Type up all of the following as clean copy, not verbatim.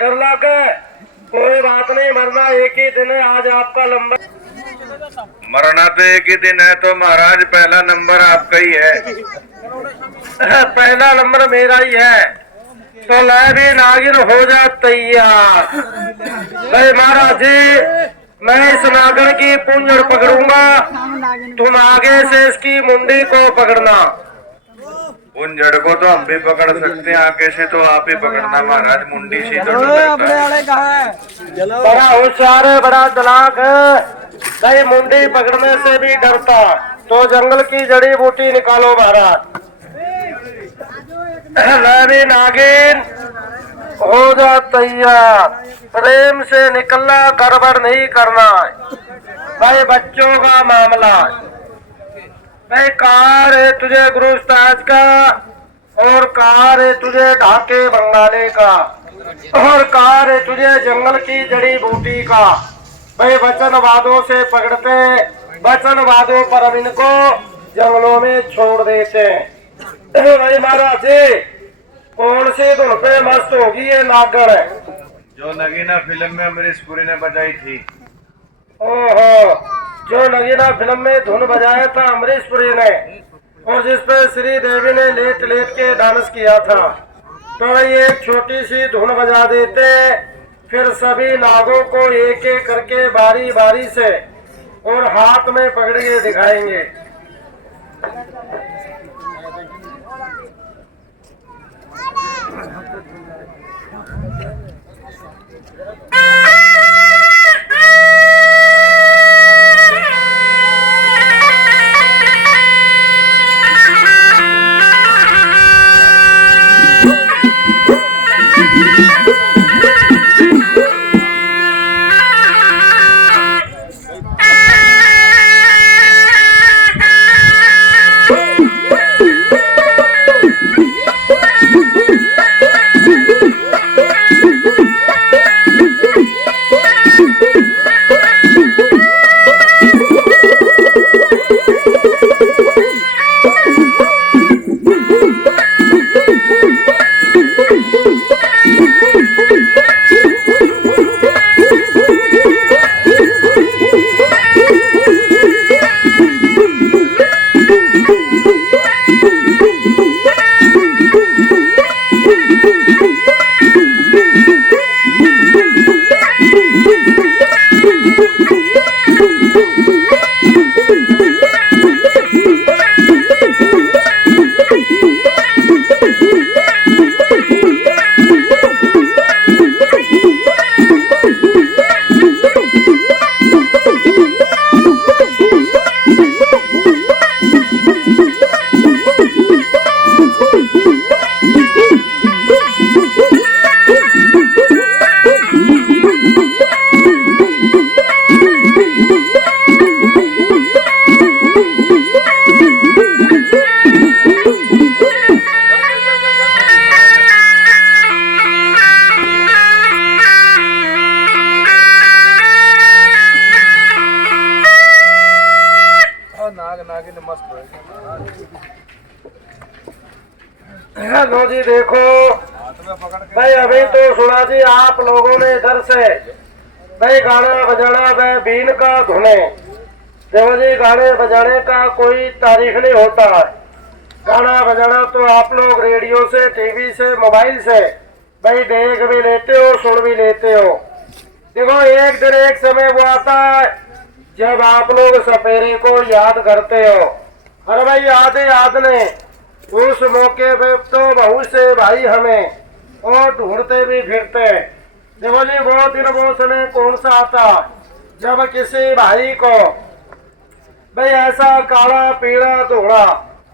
डर लागे, कोई बात नहीं, मरना एक ही दिन है। आज आपका लंबा मरना तो एक ही दिन है, तो महाराज पहला नंबर आपका ही है। पहला नंबर मेरा ही है, तो मैं भी नागिन हो जा तैयार। भाई महाराज जी, मैं इस नागिन की पूंछड़ पकड़ूंगा, तुम आगे से इसकी मुंडी को पकड़ना। उन जड़ को तो हम भी पकड़ सकते हैं, आगे से तो आप ही पकड़ना महाराज, मुंडी सी तो डरता है। बड़ा होशियार है, बड़ा चालाक है, भाई मुंडी पकड़ने से भी डरता। तो जंगल की जड़ी बूटी निकालो महाराज। मैं भी नागिन हो जा तैयार, प्रेम से निकलना, गड़बड़ नहीं करना भाई, बच्चों का मामला। भाई कार है तुझे गुरु उस्ताद का, और कार है तुझे ढाके बंगाले का, और कार है तुझे जंगल की जड़ी बूटी का। भाई वचनवादों से पकड़ते, वचनवादों पर हम इनको जंगलों में छोड़ देते हैं। भाई महाराज जी, कौन सी धुन पे मस्त होगी ये नागर है? जो नगीना फिल्म में अमरीश पुरी ने बजाई थी। ओहो, जो नगीना फिल्म में धुन बजाया था अमरीश पुरी ने, और जिस पे श्री देवी ने लेट लेट के डांस किया था, तो ये एक छोटी सी धुन बजा देते, फिर सभी नागों को एक एक करके बारी बारी से और हाथ में पकड़ के दिखाएंगे। लो जी देखो भाई, अभी तो सुना जी आप लोगों ने इधर से भाई गाना बजाना भाई बीन का धुने। देखो जी, गाने बजाने का कोई तारीख नहीं होता है, गाना बजाना तो आप लोग रेडियो से, टीवी से, मोबाइल से भाई देख भी लेते हो, सुन भी लेते हो। देखो एक दिन एक समय वो आता है जब आप लोग सपेरे को याद करते हो, अरे भाई याद ने उस मौके पे तो बहुत से भाई हमें और ढूंढते भी फिरते हैं। देखो जी वो दिन वो समय कौन सा आता जब किसी भाई को भाई ऐसा काला पीला धोड़ा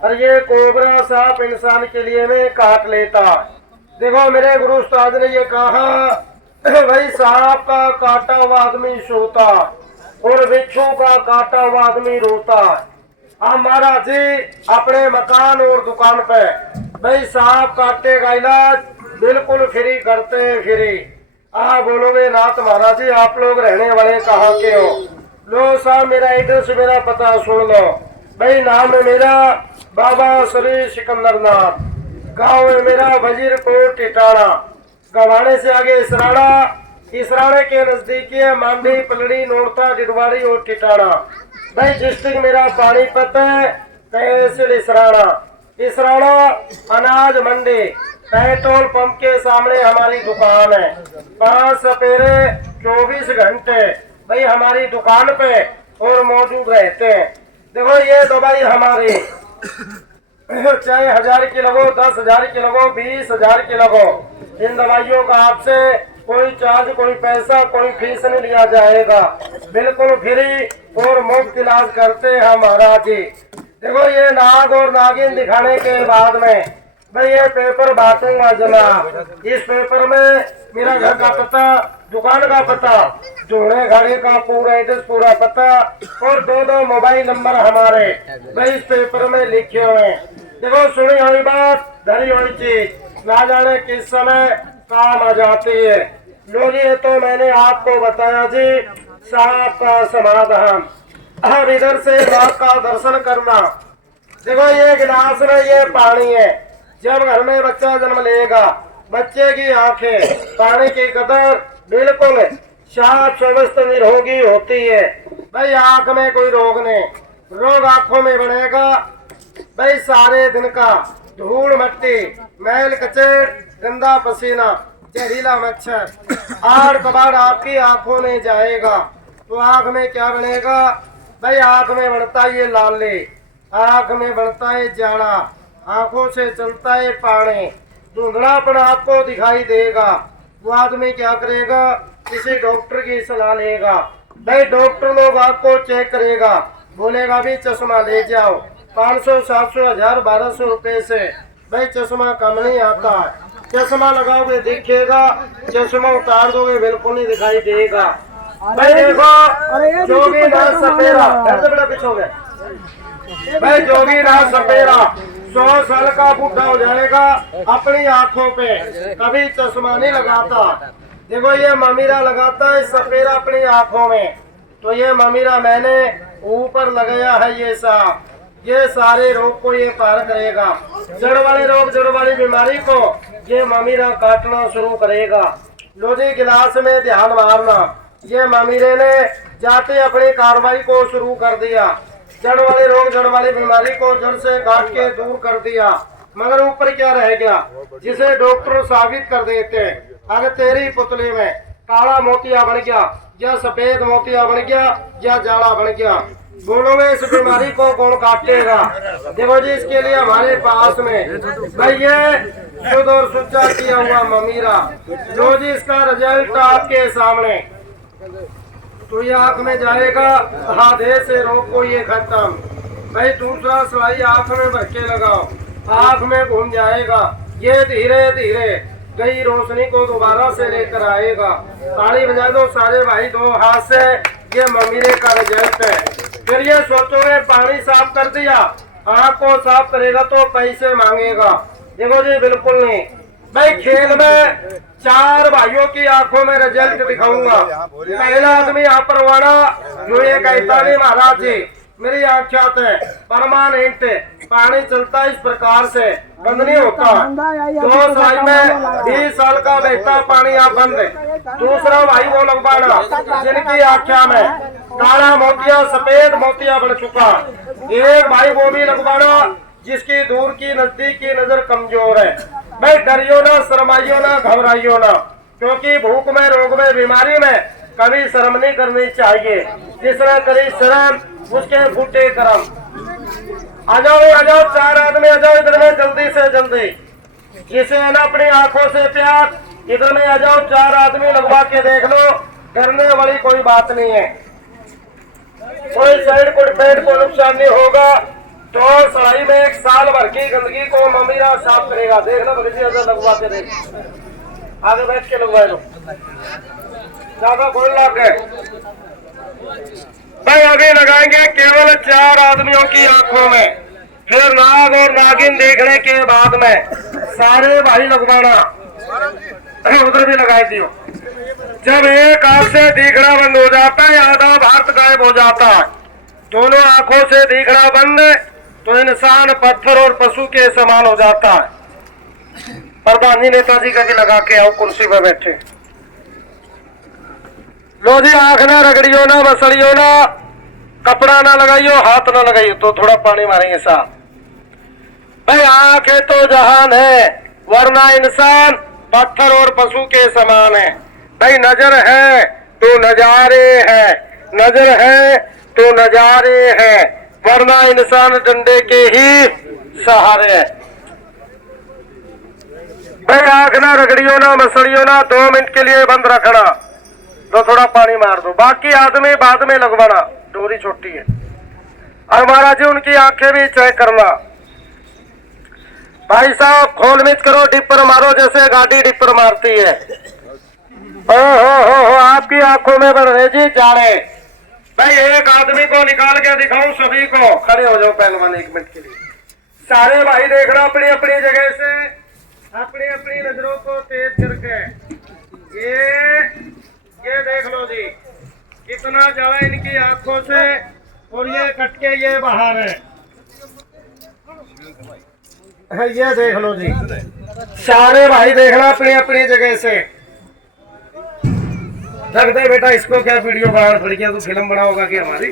और ये कोबरा सांप इंसान के लिए में काट लेता। देखो मेरे गुरु उस्ताद ने ये कहा भाई सांप का काटा हुआ आदमी सोता और बिच्छू का काटा हुआ आदमी रोता। हम महाराज जी अपने मकान और दुकान पे भाई सांप काटे का इलाज बिल्कुल फ्री करते हैं, फ्री। आप बोलोगे नाथ महाराज जी आप लोग रहने वाले कहाँ के हो? लो साहब मेरा एड्रेस, मेरा पता सुन लो भाई। नाम है मेरा बाबा श्री सिकंदर नाथ, गाँव है मेरा वजीरपुर टिटाणा, गवाड़े से आगे इसराड़ा, इसराड़े के नजदीक है मांडी, पलड़ी, नोरता, डिडवाड़ी और टिटाड़ा। भाई डिस्ट्रिक्ट मेरा पानीपत है, तहसील इसराड़ा। इसराड़ा अनाज मंडी, पेट्रोल पंप के सामने हमारी दुकान है। 5 सपेरे 24 घंटे भाई हमारी दुकान पे और मौजूद रहते हैं। देखो ये दवाई हमारी चाहे 1000 की लगो, 10,000 की लगो, 20,000 की लगो, इन दवाइयों का आपसे कोई चार्ज, कोई पैसा, कोई फीस नहीं लिया जाएगा। बिल्कुल फ्री और मुफ्त इलाज करते हैं हम महाराज जी। देखो ये नाग और नागिन दिखाने के बाद में भाई ये पेपर बांटूंगा जनाब। इस पेपर में मेरा घर का पता, दुकान का पता, जोड़े घड़े का पूरा एड्रेस, पूरा पता और 2 मोबाइल नंबर हमारे भाई इस पेपर में लिखे हुए हैं। देखो सुनी हुई बात, धरी हुई चीज ना जाने किस समय काम आ जाती है। लो जी ये तो मैंने आपको बताया जी सांप का समाधान। अब इधर से नाग का दर्शन करना। देखो ये गिलास में ये पानी है। जब घर में बच्चा जन्म लेगा, बच्चे की आंखें पानी की कदर बिल्कुल साफ स्वस्थ निरोगी होती है। भाई आंख में कोई रोग नहीं, रोग आंखों में बनेगा भाई सारे दिन का धूल मट्टी, मैल कचेड़, गंदा पसीना, जहरीला मच्छर, आड़ कबाड़ आपकी आंखों में जाएगा तो आंख में क्या बनेगा भाई? आंख में बढ़ता है ये लाले, आंख में बढ़ता है जाड़ा, आंखों से चलता है पानी, धुंधलापन आपको दिखाई देगा। वो आदमी क्या करेगा? किसी डॉक्टर की सलाह लेगा। भाई डॉक्टर लोग आपको चेक करेगा, बोलेगा भी चश्मा ले जाओ। 500, 700, 1000, 1200 रुपए से भाई चश्मा कम नहीं आता है। चश्मा लगाओगे दिखेगा, चश्मा उतार दोगे बिल्कुल नहीं दिखाई देगा। भाई देखो जोगीनाथ सपेरा, बड़ा पीछे हो गया भाई, जोगीनाथ सपेरा 100 साल का बूढ़ा हो जाएगा, अपनी आंखों पे कभी चश्मा नहीं लगाता। देखो ये ममीरा लगाता है सपेरा अपनी आंखों में, तो ये ममीरा मैंने ऊपर लगाया है। ये साफ, ये सारे रोग को ये पार करेगा। जड़ वाले रोग, जड़ वाली बीमारी को ये ममीरा काटना शुरू करेगा। लो जी गिलास में ध्यान मारना। ये ममीरे ने जाते अपनी कार्रवाई को शुरू कर दिया। जड़ वाले रोग, जड़ वाली बीमारी को जड़ से काट के दूर कर दिया। मगर ऊपर क्या रह गया जिसे डॉक्टर साबित कर देते हैं। अगर तेरी पुतली में काला मोतिया बन गया या सफेद मोतिया बन गया या जाड़ा बन गया, बोलो में इस बीमारी को कौन काटेगा? देखो जी इसके लिए हमारे पास में भाई ये शुद्ध और सुच्चा किया हुआ ममीरा, जो जी इसका रिजल्ट आपके सामने। तो ये आंख में जाएगा, आधे से रोग को ये खत्म। भाई दूसरा सिलाई आंख में भर के लगाओ, आंख में घूम जाएगा। ये धीरे धीरे गई रोशनी को दोबारा से लेकर आएगा। ताली बजा दो सारे भाई, 2 हाथ से। ये ममीरे का रिजल्ट है। फिर ये सोचोगे पानी साफ कर दिया, आंख को साफ करेगा तो पैसे मांगेगा। देखो जी बिल्कुल नहीं। भाई खेल में 4 भाइयों की आंखों में रिजल्ट दिखाऊंगा। पहला आदमी यहाँ पर वाला जो ये कहता नहीं महाराज जी मेरी आख्यात है परमानेंट पानी चलता इस प्रकार से, बंद नहीं होता। 2 साल में 20 साल का बहता पानी यहाँ बंद है। दूसरा भाई वो लगवाना जिनकी आख्या में काला मोतिया सफेद मोतिया बन चुका। एक भाई वो भी लगवाना जिसकी दूर की नजदीक की नजर कमजोर है। भाई डरियो ना, शर्माइयो ना, घबराइयो ना, क्योंकि भूख में, रोग में, बीमारी में कभी शर्म नहीं करनी चाहिए। जिसने करी शर्म उसके फूटे करम। आ जाओ 4 आदमी आ जाओ इधर में जल्दी से जल्दी। जिसे है ना अपनी आंखों से प्यार, इधर में आ जाओ 4 आदमी लगवा के देख लो, डरने वाली कोई बात नहीं है। कोई साइड को पेट को नुकसान नहीं होगा। तो सड़ाई में 1 साल भर की गंदगी को ममीरा साफ करेगा। देखना बल्कि लगवा के देख, आगे बैठ के लगवा लो, ज्यादा बोल ला के। भाई अभी लगाएंगे केवल 4 आदमियों की आंखों में, फिर नाग और नागिन देखने के बाद में सारे भाई लगवाना। उधर भी लगाई दियो। जब एक आंख से दिखना बंद हो जाता है, आधा भारत गायब हो जाता है। दोनों आंखों से दिखना बंद तो इंसान पत्थर और पशु के समान हो जाता है। प्रधान जी नेताजी का भी लगा के आओ, कुर्सी पे बैठे। लो जी, आंख ना रगड़ियो ना, मसड़ियो ना, कपड़ा ना लगाइयो, हाथ ना लगाइयो, तो थोड़ा पानी मारेंगे साहब। भाई आंख है तो जहान है, वरना इंसान पत्थर और पशु के समान है। भाई नजर है तो नजारे है, नजर है तो नजारे है, वरना इंसान डंडे के ही सहारे है। भाई आंख ना रगड़ियो ना, मसड़ियो ना, 2 मिनट के लिए बंद रखना, तो थोड़ा पानी मार दो, बाकी आदमी बाद में लगवाना, डोरी छोटी है। और महाराज जी उनकी आंखें भी चेक करना। भाई साहब खोल मिच करो, डिपर मारो जैसे गाड़ी डिपर मारती है। हो आपकी आंखों में बढ़ रहे जी जाड़े। भाई एक आदमी को निकाल के दिखाऊं सभी को, खड़े हो जाओ पहलवान 1 मिनट के लिए। सारे भाई देखना अपनी अपनी जगह से, अपनी अपनी नजरों को तेज करके। ये देख लो जी कितना जाड़ा इनकी आंखों से, और ये कटके ये बाहर है। ये देख लो जी, सारे भाई देखना अपनी अपनी जगह से। रख दे बेटा इसको, क्या वीडियो बना पड़ गया, तो फिल्म बनाओगा क्या हमारी।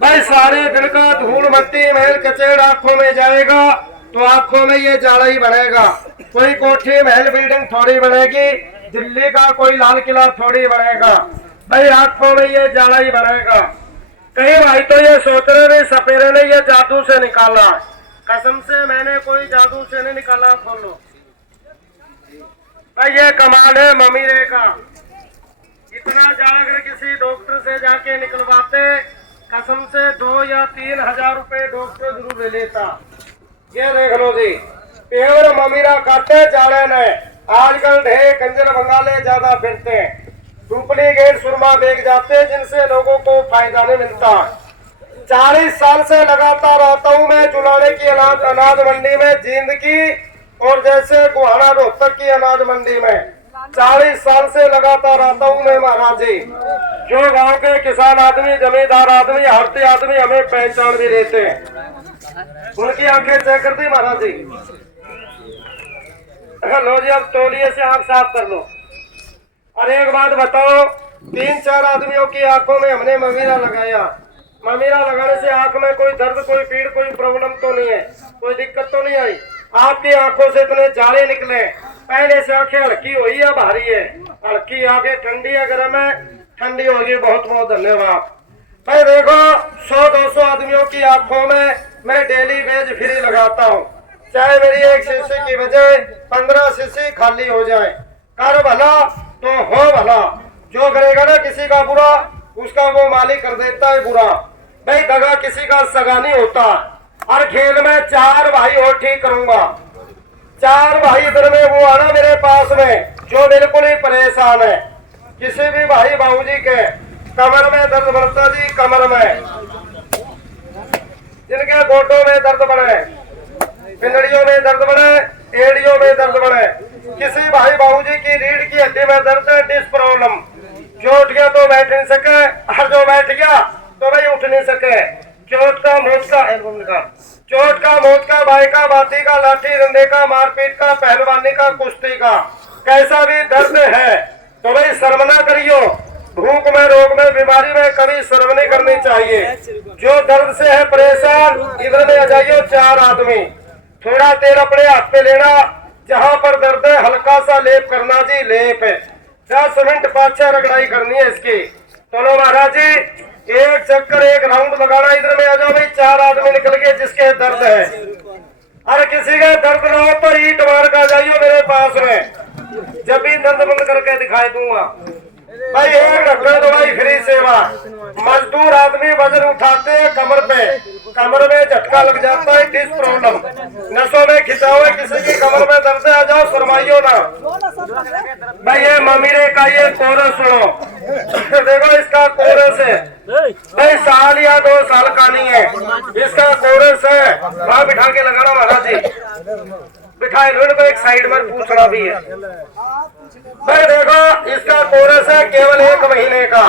भाई सारे दिन का धूल मट्टी महल कचेड़ आंखों में जाएगा, तो आंखों में ये जाड़ा ही बनेगा। कोई कोठी महल बिल्डिंग थोड़ी बनेगी, दिल्ली का कोई लाल किला थोड़ी बनेगा। भाई आंखों में ये जाड़ा ही बनेगा। कई भाई तो ये सोच रहे नहीं, सपेरे ने ये जादू से निकाला। कसम से मैंने कोई जादू से नहीं निकाला, खोलो। भाई ये कमाल है ममीरे का। इतना जाड़ा अगर किसी डॉक्टर से जाके निकलवाते, कसम से 2 या 3 हजार रुपए डॉक्टर जरूर ले लेता। ये देख लो जी, पेवर ममीरा काटे जाड़े ने। आजकल ढेर कंजर बंगाले ज्यादा फिरते हैं, डुप्लीकेट सुरमा बेच जाते, जिनसे लोगों को फायदा नहीं मिलता। 40 साल से लगातार आता हूँ मैं चुलाने की अनाज मंडी में, जींद की और जैसे गुहाना रोहतक की अनाज मंडी में 40 साल से लगातार आता हूँ मैं महाराज जी। जो गांव के किसान आदमी, जमींदार आदमी, हरते आदमी हमें पहचान भी देते हैं। उनकी आंखें चेक कर दी महाराज जी। लो जी, अब तौलिए से आंख साफ कर लो। और एक बात बताओ, 3-4 आदमियों की आंखों में हमने ममीरा लगाया। ममीरा लगाने से आंख में कोई दर्द, कोई पीड़, कोई प्रॉब्लम तो नहीं है, कोई दिक्कत तो नहीं आई। आपकी आंखों से इतने जाले निकले, पहले से आंखें हल्की हुई है भारी है? हल्की आंखें, ठंडी है गर्म है? ठंडी होगी। बहुत बहुत धन्यवाद। भाई देखो 100-200 आदमियों की आंखों में मैं डेली वेज फ्री लगाता हूँ, चाहे मेरी 1 शीशी की बजाय 15 शीशी खाली हो जाए। कर भला तो हो भला, जो करेगा ना किसी का बुरा, उसका वो मालिक कर देता है बुरा। भाई दगा किसी का सगा नहीं होता। और खेल में 4 भाई और ठीक करूंगा। 4 भाई इधर में वो आना मेरे पास में जो बिल्कुल ही परेशान है। किसी भी भाई बाबूजी के कमर में दर्द बढ़ता जी, कमर में, जिनके गोटों में दर्द बढ़े, पिंडलियों में दर्द बढ़े, एड़ियों में दर्द बढ़े, किसी भाई बाबूजी की रीढ़ की हड्डी में दर्द है, डिस्क प्रॉब्लम, जो उठ गया तो बैठ नहीं सके, और जो बैठ गया तो भाई उठ नहीं सके, चोट का मोच का, चोट का मोच का, बाई का, बाती का, लाठी डंडे का, मारपीट का, पहलवानी का, कुश्ती का, कैसा भी दर्द है तो भाई शर्म ना करियो। भूख में, रोग में, बीमारी में कभी शर्म नहीं करनी चाहिए। जो दर्द से है परेशान, इधर में आ जाइयो 4 आदमी। थोड़ा तेल अपने हाथ पे लेना, जहाँ पर दर्द है हल्का सा लेप करना जी, लेप है। 10 मिनट 5-6 रगड़ाई करनी है इसकी। चलो महाराज जी, एक चक्कर, एक राउंड लगाना। इधर में आ जाओ भाई, 4 आदमी निकल गए जिसके दर्द है। अरे किसी का दर्द ना हो तो ईट मार कर जाइयो मेरे पास में, जब भी दर्द बंद करके दिखाई दूंगा। भाई एक रख लो तो भाई फ्री सेवा। मजदूर आदमी वजन उठाते हैं कमर पे, कमर में झटका लग जाता है, डिस्क प्रॉब्लम, नसों में खिंचाव है, किसी की कमर में दर्द है, आ जाओ शर्माइयो ना। भाई ये ममीरे का ये कोरस सुनो। देखो इसका कोरस है भाई, 1 साल या 2 साल का नहीं है, इसका कोरस है। वहां बिठा के लगाना महाराज जी, बिठाए लो को एक साइड में पूछना भी है। भाई देखो इसका कोरस है केवल 1 महीने का,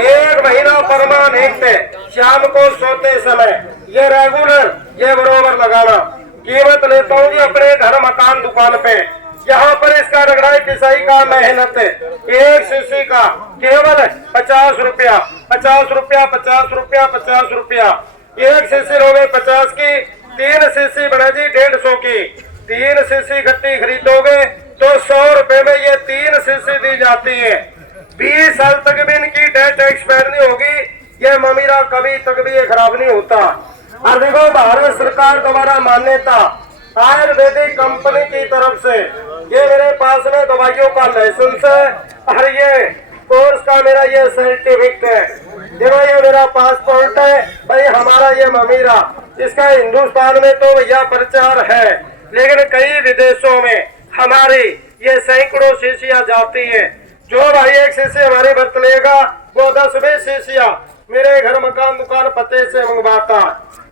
1 महीना परमानेंट है। शाम को सोते समय ये रेगुलर, ये बरोबर लगाना। कीमत लेता हूँ जी अपने घर मकान दुकान पे। यहाँ पर इसका रगड़ाई पिसाई का मेहनत है, 1 सीसी का केवल 50 रुपया, 50 रुपया, 50 रुपया, 50 रुपया। 1 सीसी लोगे 50 की, 3 सीसी बने जी 150 की। 3 सीसी गट्टी खरीदोगे तो 100 रुपए में ये 3 सीसी दी जाती है। 20 साल तक भी इनकी डेट एक्सपायर नहीं होगी। ये ममीरा कभी तक भी ये खराब नहीं होता। और देखो भारत सरकार द्वारा मान्यता आयुर्वेदिक कंपनी की तरफ से ये मेरे पास में दवाइयों का लाइसेंस है और ये कोर्स का मेरा ये सर्टिफिकेट है। देखो ये मेरा पासपोर्ट है भाई, हमारा ये ममीरा, इसका हिंदुस्तान में तो भैया प्रचार है, लेकिन कई विदेशों में हमारी ये सैकड़ों शीशियां जाती है। जो भाई 1 शीशी हमारी बरत लेगा वो 10-20 शीशियां मेरे घर मकान दुकान पते से मंगवाता।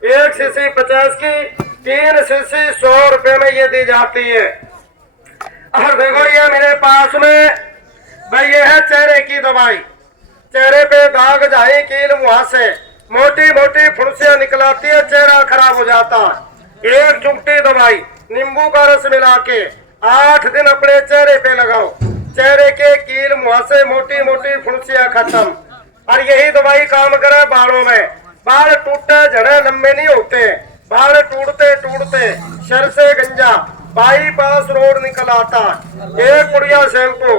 1 शीशी 50 की, 3 शीशी 100 रुपए में ये दी जाती है। और देखो ये मेरे पास में भाई ये है चेहरे की दवाई। चेहरे पे दाग जाए कील मुहां से मोटी मोटी फुंसियां निकलाती है, चेहरा खराब हो जाता। 1 चुटकी दवाई नींबू का रस मिला के 8 दिन अपने चेहरे पे लगाओ, चेहरे के कील मुहां से मोटी मोटी फुंसियां खत्म। और यही दवाई काम करे बालों में, बाल टूटे झड़े लंबे नहीं होते, बाल टूटते टूटते सर से गंजा बाईपास रोड निकल आता। 1 पुड़िया शैम्पू